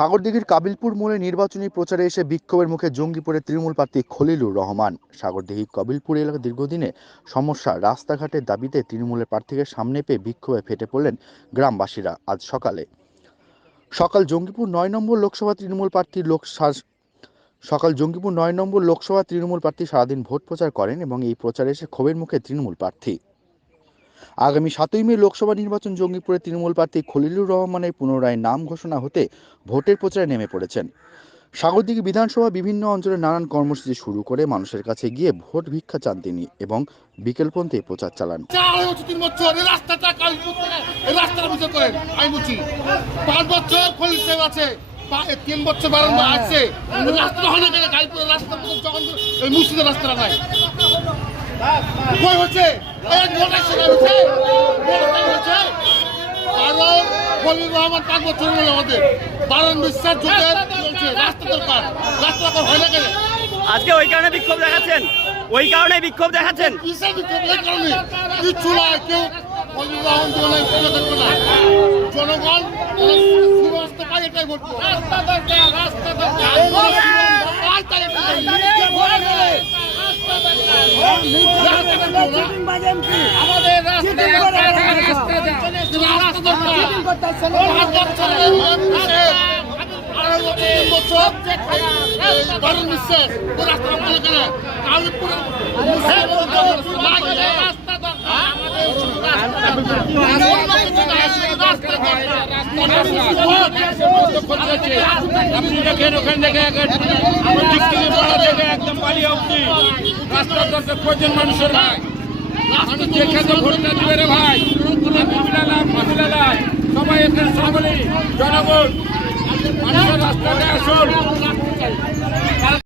সাগরদিঘির কাবিলপুর মোড়ে নির্বাচনী প্রচারে এসে বিক্ষোভের মুখে জঙ্গিপুরে তৃণমূল প্রার্থী খলিলুর রহমান। সাগরদিঘি কাবিলপুর এলাকা দীর্ঘদিনে সমস্যা, রাস্তাঘাটের দাবিতে তৃণমূলের প্রার্থীকে সামনে পেয়ে বিক্ষোভে ফেটে পড়লেন গ্রামবাসীরা আজ সকালে। সকাল জঙ্গিপুর নয় নম্বর লোকসভা তৃণমূল প্রার্থী লোক সকাল জঙ্গিপুর নয় নম্বর লোকসভা তৃণমূল প্রার্থী সারাদিন ভোট প্রচার করেন এবং এই প্রচারে এসে ক্ষোভের মুখে তৃণমূল প্রার্থী। আগামী সাতই মে লোকসভা নির্বাচন জঙ্গিপুরে তৃণমূল প্রার্থী খলিলুর রহমানের পুনরায় নাম ঘোষণা হতে ভোটের প্রচারে নেমে পড়েছেন। সাগরদিঘি বিধানসভা বিভিন্ন অঞ্চলে নানান কর্মসূচি শুরু করে মানুষের কাছে গিয়ে ভোট ভিক্ষা চান তিনি এবং বিকেলপন্থী প্রচার চালান। রাস্তা নাই এই ভোট আসছে না হচ্ছে ভোট আসছে না হচ্ছে কারণ খলিল রহমান পাঁচ বছর হলো আমাদের। বারণ বিশ্বাস চলছে রাস্তা দরকার। রাস্তা দরকার হয় না কেন আজকে ওই কারণে বিক্ষোভ দেখাচ্ছেন। ওই কারণে বিক্ষোভ দেখাচ্ছেন। কিসের বিক্ষোভ? এই কারণে কিচ্ছু নয় কেউ খলিল রহমান জীবনে করবে না জনগণ সুব্যবস্থা পায় এটাই ভোট রাস্তা দরকার রাস্তা দরকার। দরকার। আমাদের রাস্তা একদম পালিয়ে রাস্তার দরকার কয়জন মানুষের ভাই। মানুষ যেখানে ভোটটা দিবে রে ভাই সবাই এখানে সকলে জনগণ।